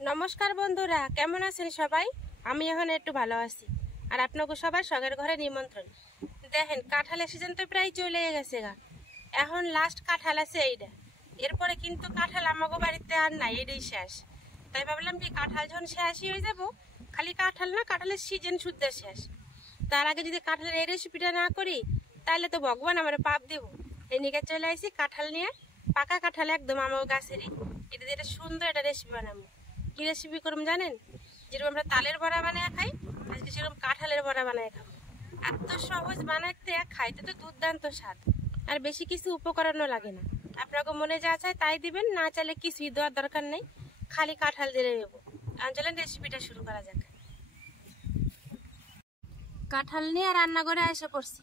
নমস্কার বন্ধুরা, কেমন আছেন সবাই? আমি এখন একটু ভালো আছি। আর আপনাকে সবাই সগের ঘরে নিমন্ত্রণ। দেখেন, কাঁঠালের সিজন তো প্রায় চলে গেছে গা। এখন লাস্ট কাঁঠাল আছে এইটা। এরপরে কিন্তু কাঁঠাল আমাকে বাড়িতে আর নাই, এটাই শেষ। তাই ভাবলাম কি কাঁঠাল যখন শেষই হয়ে যাবো, খালি কাঁঠাল না, কাঁঠালের সিজন শুদ্ধ শেষ। তার আগে যদি কাঁঠালের এই রেসিপিটা না করি তাহলে তো ভগবান আমার পাপ দেব। এই নিকে চলে আসি কাঁঠাল নিয়ে, পাকা কাঁঠাল একদম আমার গাছেরই। এটা দিয়ে সুন্দর একটা রেসিপি বানাবো। কি রেসিপি করুম জানেন? যেরকম আমরা তালের বড়া বানায় খাই, আজকে সেরকম কাঁঠালের বড়া বানায় খাবো। এত সহজ বানাইতে, খাইতে তো দুর্দান্ত স্বাদ। আর বেশি কিছু উপকরণও লাগে না। আপনাকে মনে যা চায় তাই দিবেন, না চাইলে কিছুই দেওয়ার দরকার নেই, খালি কাঁঠাল দিয়ে নেবো। চলেন রেসিপিটা শুরু করা যাক। কাঁঠাল নিয়ে রান্না করে এসে পড়ছি।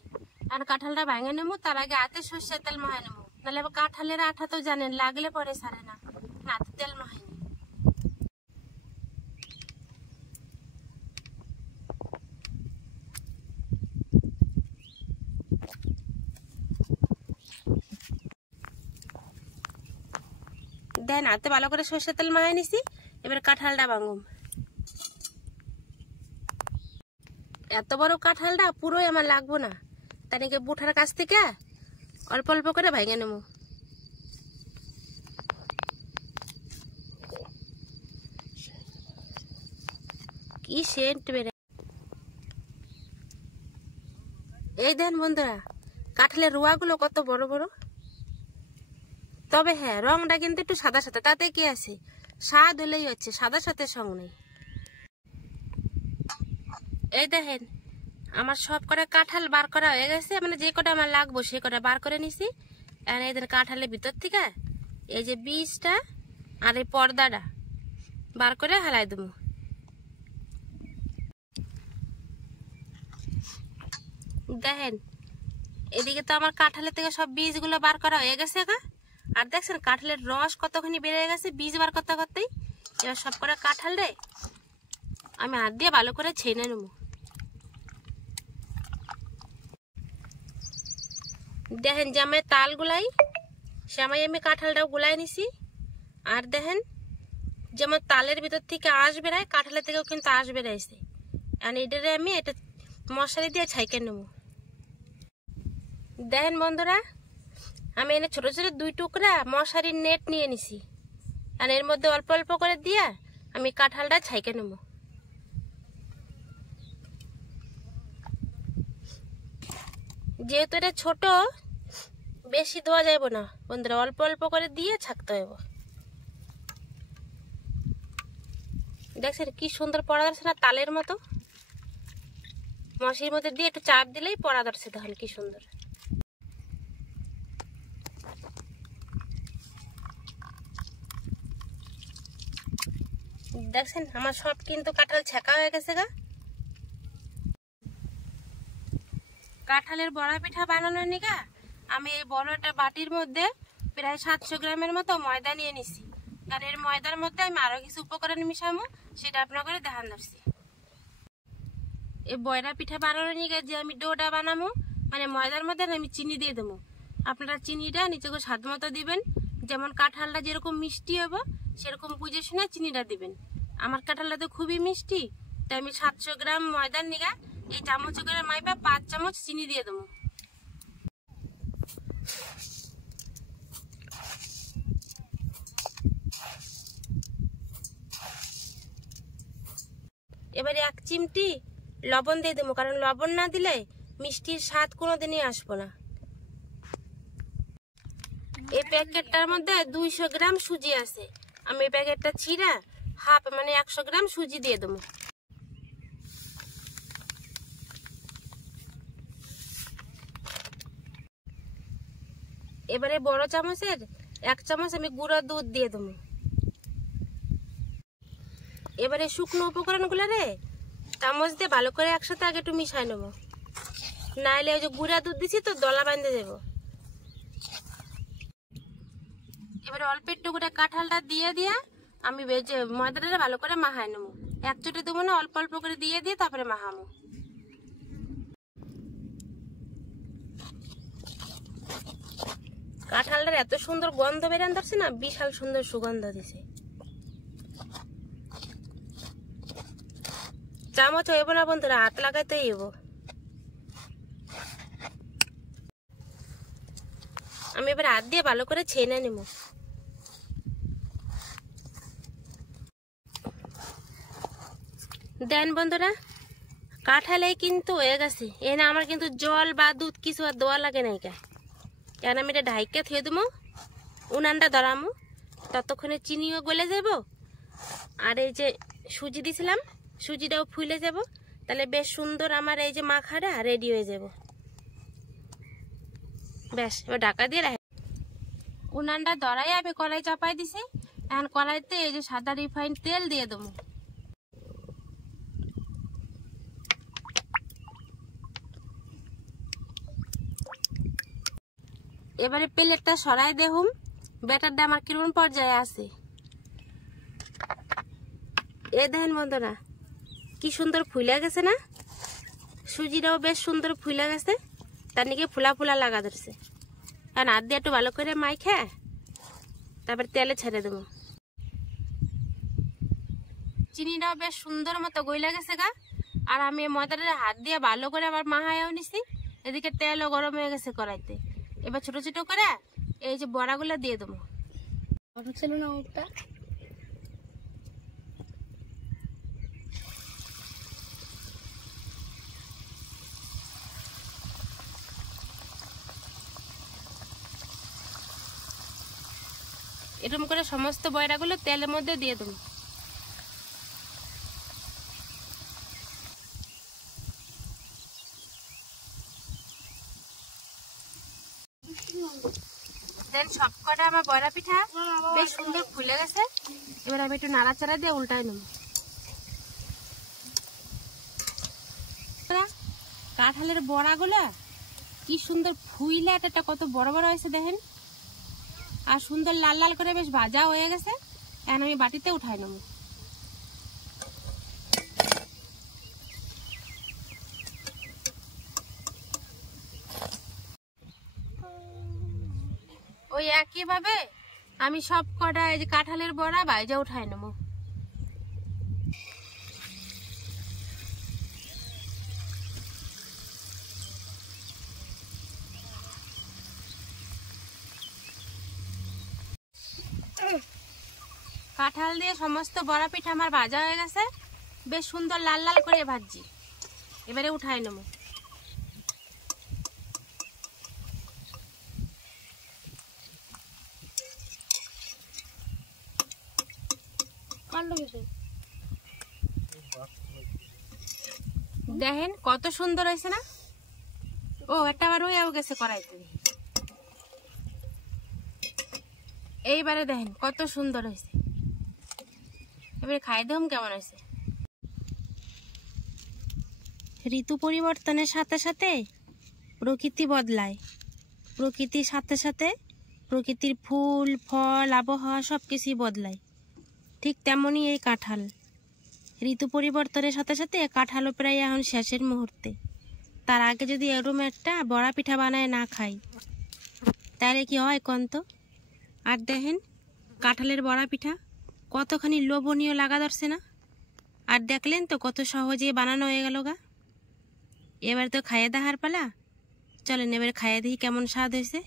আর কাঁঠালটা ভেঙে নেবো, তার আগে হাতে সর্ষের তেল মাখাই নেবো। নাহলে কাঁঠালের আঠা তো জানেন, লাগলে পরে সারে না। হাতে তেল মাখাই নি। দেন হাতে ভালো করে সর্ষের তেল মাখাই নিছি। এবার কাঁঠালটা ভাঙুম। এত বড় কাঁঠালটা পুরোই আমার লাগবো না, তাই নাকি বুঠার কাছ থেকে অল্প অল্প করে ভেঙে নেবো। কি সেন্ট বেড়ে! এই দেন বন্ধুরা, কাঁঠালের রুয়াগুলো কত বড় বড়। তবে হ্যাঁ, রংটা কিন্তু একটু সাদা সাদা, তাতে কি আছে, স্বাদ হলেই হচ্ছে, সাদা সাথে সঙ্গ নেই। এই দেখেন, আমার সব করে কাঁঠাল বার করা হয়ে গেছে। মানে যে কটা আমার লাগবো সে কটা বার করে নিছি। আর এদের কাঁঠালের ভিতর থেকে এই যে বীজটা আর এই পর্দাটা বার করে হালাই দেবো। দেখেন, এদিকে তো আমার কাঁঠালের থেকে সব বীজগুলো বার করা হয়ে গেছে গা। আর দেখছেন কাঁঠালের রস কতখানি বেড়ে গেছে বীজ বার করতে করতেই। এবার সব করে কাঁঠাল রে আমি হাত দিয়ে ভালো করে ছেনে নেবো। দেখেন যে আমি তাল গুলাই, সেমাই আমি কাঁঠালটাও গুলাই নিছি। আর দেখেন যেমন তালের ভিতর থেকে আঁশ বেড়ায়, কাঁঠালের থেকেও কিন্তু আঁশ বেড়াইছে। আর এটারে আমি এটা মশারি দিয়ে ছাইকে নেব। দেখেন বন্ধুরা, আমি এনে ছোট ছোট 2 টুকরা মশারির নেট নিয়ে নিছি। আর এর মধ্যে অল্প অল্প করে দিয়া আমি কাঁঠালটা ছাইকে নেব। যেহেতু এটা ছোট, বেশি দেওয়া যাইব না বন্ধুরা, অল্প অল্প করে দিয়ে ছাকতে হইব। দেখছেন কি সুন্দর পড়া ধরছে না, তালের মতো। মশারির মধ্যে দিয়ে একটু চাপ দিলেই পড়া ধরছে, দেখেন কি সুন্দর। দেখছেন আমার সব কিন্তু কাঁঠাল ছেঁকা হয়ে গেছে গা। কাঁঠালের বড়া পিঠা বানানোর নিগা আমি এই বড় একটা বাটির মধ্যে প্রায় 700 গ্রামের মতো ময়দা নিয়ে নিছি। আর এর ময়দার মধ্যে আমি আরো কিছু উপকরণ মিশাবো, সেটা আপনাদের দেখান ধরছি। এই বড়া পিঠা বানানোর নিগা যে আমি ডোটা বানাবো, মানে ময়দার মধ্যে আমি চিনি দিয়ে দেবো। আপনারা চিনিটা নিজেকে স্বাদ মতো দিবেন। যেমন কাঁঠালটা যেরকম মিষ্টি হবো সেরকম বুঝে শুনে চিনিটা দিবেন। আমার কাঁঠালটা তো খুবই মিষ্টি, তাই আমি 700 গ্রাম ময়দার নিগা এই চামচ করে মাইবা 5 চামচ চিনি দিয়ে দেবো। এবারে 1 চিমটি লবণ দিয়ে দেবো, কারণ লবণ না দিলে মিষ্টির স্বাদ কোনোদিনই আসবো না। এই প্যাকেটটার মধ্যে 200 গ্রাম সুজি আছে। আমি এই প্যাকেটটা ছিঁড়া হাফ, মানে 100 গ্রাম সুজি দিয়ে দেবো। এবারে বড় চামচের 1 চামচ আমি গুঁড়ো দুধ দিয়ে দেবো। এবারে শুকনো উপকরণগুলো রে চামচ দিয়ে ভালো করে একসাথে আগে একটু মিশাই নেবো, নাইলে ওই যে গুঁড়া দুধ দিছি তো দলা বাঁধতে দেবো। এবারে অল্প একটু করে কাঁঠালটা দিয়ে দিয়া আমি ময়দাটা ভালো করে মাখাই নেবো। এক চুটে দেবো না, অল্প অল্প করে দিয়ে দিয়ে তারপরে মাখাবো। কাঁঠালটার এত সুন্দর গন্ধ বেরান ধরছে না, বিশাল সুন্দর সুগন্ধ দিছে। চামচ হইব না বন্ধুরা, হাত লাগাইতে হইব। আমি এবার হাত দিয়ে ভালো করে ছেনে নেব। দেন বন্ধুরা, কাঁঠালে কিন্তু হয়ে গেছে। এনে আমার কিন্তু জল বা দুধ কিছু আর দেওয়া লাগে নাই কে। এখন আমি এটা ঢাইকে থুয়ে দেবো, উনানটা ধরামো, ততক্ষণে চিনিও গলে যাব আর এই যে সুজি দিছিলাম সুজিটাও ফুলে যাব। তাহলে বেশ সুন্দর আমার এই যে মাখাটা রেডি হয়ে যাব। বেশ, এবার ঢাকা দিয়ে রাখ। উনানটা ধরাই আমি কড়াই চাপাই দিছি। এখন কড়াইতে এই যে সাদা রিফাইন তেল দিয়ে দেবো। এবারে প্লেটটা সরাই দেখুন ব্যাটারটা আমার কিরকম পর্যায়ে আছে। এ দেখেন বন্ধুরা, কি সুন্দর ফুলে গেছে না? সুজিটাও বেশ সুন্দর ফুলে গেছে, তার নাকি ফুলা ফুলা লাগা ধরছে। কারণ হাত দিয়ে একটু ভালো করে মাইখে তারপর তেলে ছেড়ে দেবো। চিনিটাও বেশ সুন্দর মতো গইলা গেছে গা। আর আমি ময়দাটা হাত দিয়ে ভালো করে আবার মাহায়ও নিছি। এদিকে তেলও গরম হয়ে গেছে কড়াইতে। এবার ছোট ছোট করে এই যে বড়াগুলো দিয়ে দেবো। ছিল না ওটা, এরকম করে সমস্ত বড়াগুলো তেলের মধ্যে দিয়ে দেবো। দেন সবকটা আমার বড়া পিঠা বেশ সুন্দর ফুলে গেছে। এবার আমি একটু নাড়াচাড়া দিয়ে উল্টাই নেব। কাঁঠালের বড়াগুলো কি সুন্দর ফুইলে, এটা কত বড় বড় হয়েছে দেখেন। আর সুন্দর লাল লাল করে বেশ ভাজা হয়ে গেছে। এখন আমি বাটিতে উঠাই নেব। ওই একইভাবে আমি সব কটা এই যে কাঁঠালের বড়া ভাজা উঠাই নেব। কাঁঠাল দিয়ে সমস্ত বড়া পিঠা আমার ভাজা হয়ে গেছে, বেশ সুন্দর লাল লাল করে ভাজছি। এবারে উঠাই নেব। দেখেন কত সুন্দর হয়েছে না? ও একটা আবার হয়েও গেছে কড়াইতে। এইবারে দেখেন কত সুন্দর হয়েছে। এবারে খাই দেখুন কেমন হয়েছে। ঋতু পরিবর্তনের সাথে সাথে প্রকৃতি বদলায়, প্রকৃতির সাথে সাথে প্রকৃতির ফুল ফল আবহাওয়া সব কিছুই বদলায়। ঠিক তেমনই এই কাঁঠাল, ঋতু পরিবর্তনের সাথে সাথে কাঁঠালও প্রায় এখন শেষের মুহূর্তে। তার আগে যদি এরকম একটা বড়া পিঠা বানায় না খাই তাহলে কি হয় কন্ত? আর দেখেন কাঁঠালের বড়া পিঠা কতখানি লোভনীয় লাগা ধরছে না? আর দেখলেন তো কত সহজে বানানো হয়ে গেল গা। এবার তো খাইয়ে দেখার পালা। চলেন এবার খাইয়ে দিই কেমন স্বাদ হয়েছে।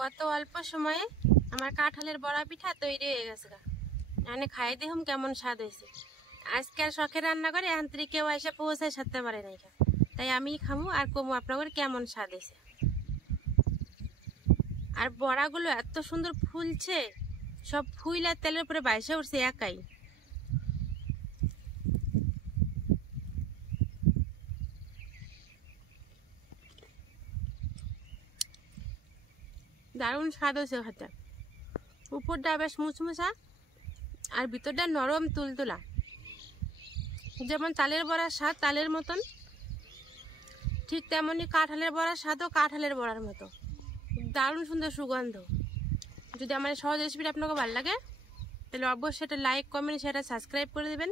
কত অল্প সময়ে আমার কাঁঠালের বড়া পিঠা তৈরি হয়ে গেছে গা। মানে খাইয়ে দিহুম কেমন স্বাদ হয়েছে। আজকের শখের রান্না করে আন্তরিক কেউ এসে পৌঁছায় সারতে পারে নাই, তাই আমি খামু আর কমু আপনাদের কেমন স্বাদ হয়েছে। আর বড়াগুলো এত সুন্দর ফুলছে, সব ফুল আর তেলের উপরে বাইসে উঠছে একাই। দারুণ স্বাদ হয়েছে খেতে। উপরটা বেশ মুচমুচা আর ভিতরটা নরম তুলতুলা। যেমন তালের বড়ার স্বাদ তালের মতন, ঠিক তেমনি কাঁঠালের বড়ার স্বাদও কাঁঠালের বড়ার মতো। দারুণ সুন্দর সুগন্ধ। যদি আমার সহজ রেসিপিটা আপনাকে ভালো লাগে তাহলে অবশ্যই এটা লাইক কমেন্ট সেটা সাবস্ক্রাইব করে দেবেন।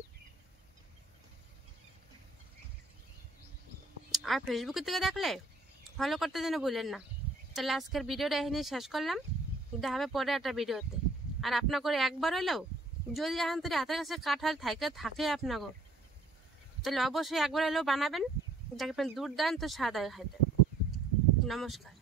আর ফেসবুক থেকে দেখলে ফলো করতে যেন ভুলেন না। তাহলে আজকের ভিডিওটা এখানে শেষ করলাম, দেখা হবে পরে একটা ভিডিওতে। আর আপনার করে একবার হলেও যদি এখন তোর হাতের কাছে কাঁঠাল থাকে আপনাকে, তাহলে অবশ্যই একবার এলেও বানাবেন, যাকে দুধ দেন তো স্বাদ হয় খাইতে। নমস্কার।